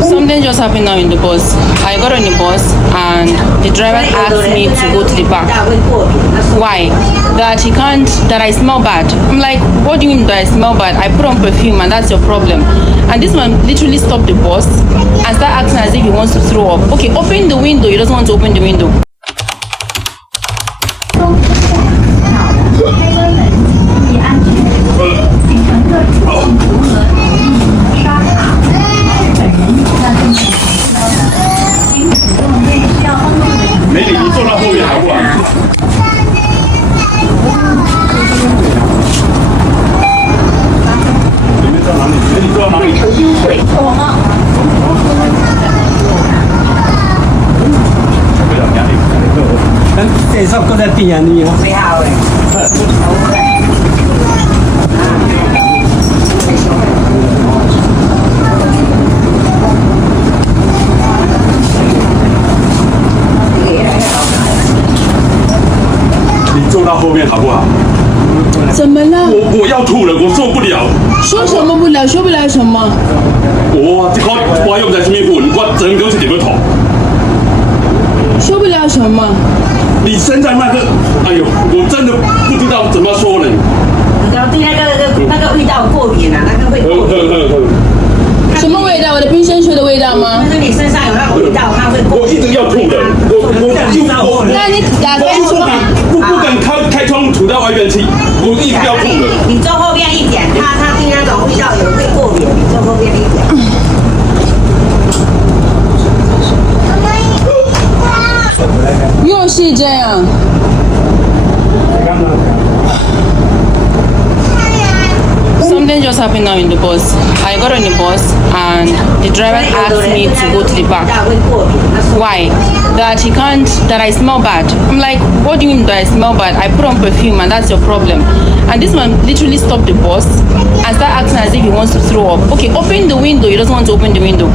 Something just happened now in the bus. I got on the bus and the driver asked me to go to the back. Why? That he can't, that I smell bad. I'm like, what do you mean that I smell bad? I put on perfume and that's your problem. And this man literally stopped the bus and started acting as if he wants to throw up. Okay, open the window. He doesn't want to open the window. Maybe 你坐到后面好不好？你们坐哪里？你坐到哪里？这上搁在地下里啊。最好诶。你坐到后面好不好？怎么了？我要吐了，我受不了。说什么不了？说不了什么？我用在什么混？我整个是点个头。说不了什么？你身上那个，哎呦，我真的不知道怎么说了。然后对那个味道过敏啊，那个会过敏。什么味道？我的冰鲜水的味道吗？就是你身上有那个味道，它会过敏。我一直要吐的，我那你打开窗，不敢开窗吐到外面去，我一直要吐的。你坐后面一点，它对那种味道有会过敏，你坐后面一点。又是这样。Something just happened now in the bus. I got on the bus and the driver asked me to go to the back. Why? That he can't, that I smell bad. I'm like, what do you mean that I smell bad? I put on perfume and that's your problem. And this man literally stopped the bus and started acting as if he wants to throw up. Okay, open the window. He doesn't want to open the window.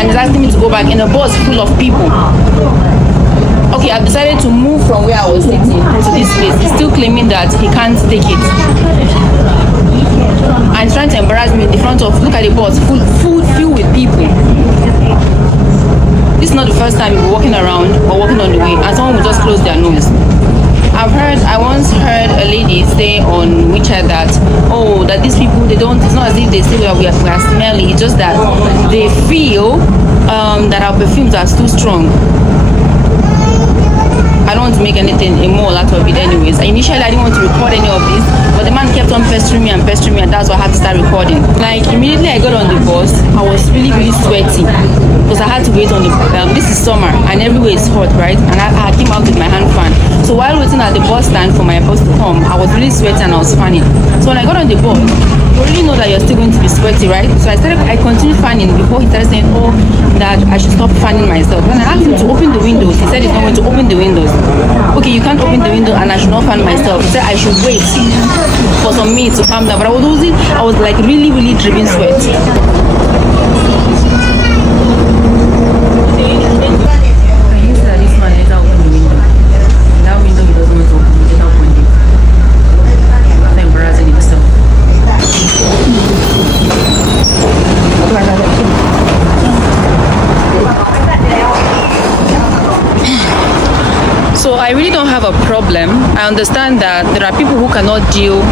And he's asking me to go back in a bus full of people. Okay, I've decided to move from where I was sitting to this place. He's still claiming that he can't take it. And trying to embarrass me in the front of, look at the bus, filled with people. This is not the first time you're walking around or walking on the way and someone will just close their nose. I once heard a lady say on WeChat that, oh, that these people, they don't, it's not as if they say we are smelly, it's just that they feel that our perfumes are too strong. I don't want to make anything a mole out of it anyways. Initially I didn't want to record any of this, but the man kept on pestering me and that's why I had to start recording. Like immediately I got on the bus, I was really sweaty because I had to wait on the this is summer and everywhere is hot, right? And I came out with my hand fan. So while waiting at the bus stand for my bus to come, I was really sweaty and I was fanning. So when I got on the bus, you already know that you're still going to be sweaty, right? So I continued fanning before he started saying, oh, that I should stop fanning myself. When I asked him to open the windows, he said he's not going to open the windows. Okay, you can't open the window and I should not fan myself. He said I should wait for some minutes to calm down. But I was like really dripping sweat. So I really don't have a problem. I understand that there are people who cannot deal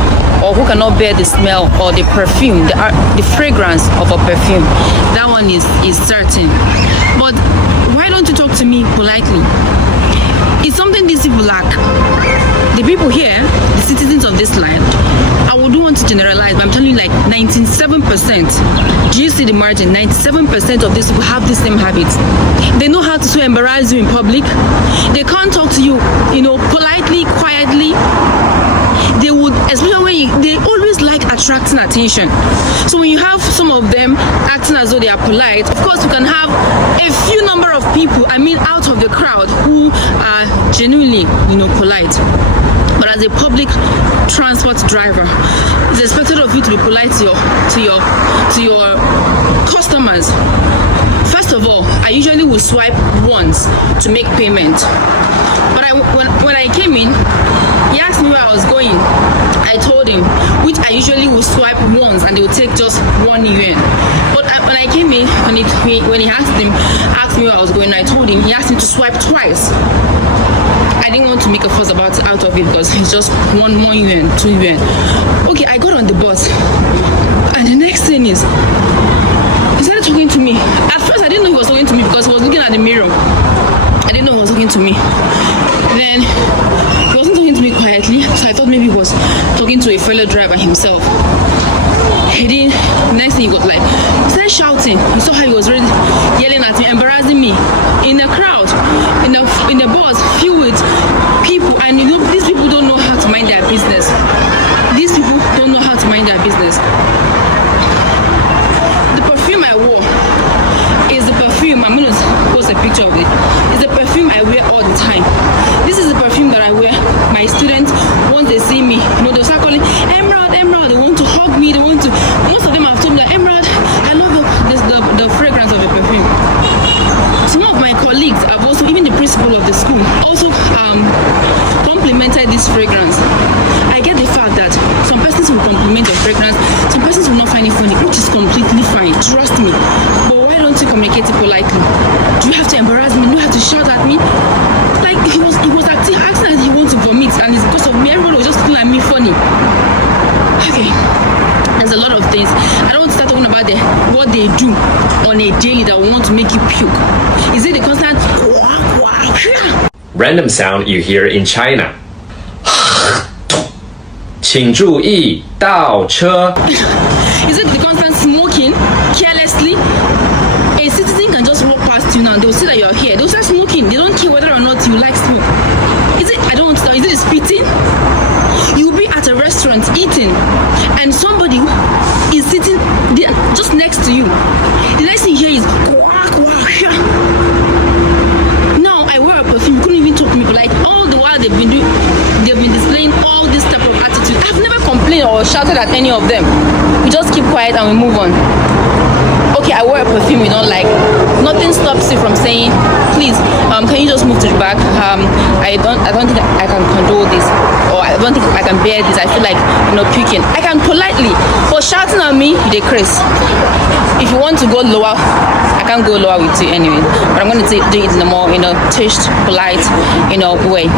or who cannot bear the smell or the perfume, the fragrance of a perfume. That one is certain. But why don't you talk to me politely? It's something these people lack. The people here, the citizens of this land, I would want to generalize, but I'm telling you like 97%. Do you see the margin? 97% of these people have the same habits. They know how to so embarrass you in public. They can't talk to you, politely, quietly. They would, especially when they always like attracting attention. So when you have some of them acting as though they are polite, of course you can have a few number of people, out of the crowd, who are genuinely, polite. But as a public transport driver, it's expected of you to be polite to your customers. First of all, I usually will swipe once to make payment. But when I came in, he asked me where I was going. I told him, which I usually will swipe once and they will take just 1 yuan. But when I came in, when he asked me where I was going, I told him. He asked me to swipe twice. I didn't want to make a fuss out of it because it's just 1 yuan, 2 yuan. Okay, I got on the bus, and the next thing is, he started talking to me. At first, I didn't know he was talking to me because he was looking at the mirror. I didn't know he was talking to me. Then he wasn't talking to me quietly, so I thought maybe he was talking to a fellow driver himself. He didn't. Next thing he got like, he started shouting. You saw how he was really yelling at me, embarrassing me in the crowd, in the bus filled with people, and you know these people don't know how to mind their business. These people don't know how to mind their business. The perfume I wore is the perfume. I'm gonna post a picture of it. It's the perfume I wear all the time. This is the perfume that I wear. My students, once they see me, you know, they'll start calling Emerald, Emerald. They want to hug me. They want to. Most of them have told me that Emerald, I love the fragrance of the perfume. Some of my colleagues have also, even the principal of the school, also complimented this fragrance. I get the fact that some persons will compliment the fragrance, some persons will not find it funny, which is completely fine. Trust me. But why don't you communicate it politely? Do you have to embarrass me? Do you have to shout at me? Like he was acting that he wants to vomit, and it's because of me. Everyone was just looking at me funny. Okay, there's a lot of things. I don't want to start talking about what they do on a daily that will want to make you puke. Is it the constant random sound you hear in China? 请注意倒车 Is it the constant smoking carelessly? A citizen can just walk past you now. They'll see that you're here. They'll start smoking. They don't care whether or not you like smoke. Is it? I don't want to know. Is it spitting? You'll be at a restaurant eating, and somebody is sitting just next to you. The next thing you hear is now I wear a perfume. You couldn't even talk to me, but like all the while they've been displaying all this type of attitude. I've never complained or shouted at any of them. We just keep quiet and we move on. Okay, I wear a perfume you don't like. Nothing stops you from saying, please, can you just move to the back? I don't think I can control this, or I don't think I can bear this. I feel like, you know, puking. I can politely, but shouting at me, you dey craze. If you want to go lower, I can't go lower with you anyway. But I'm going to do it in a more, you know, touched, polite, you know, way.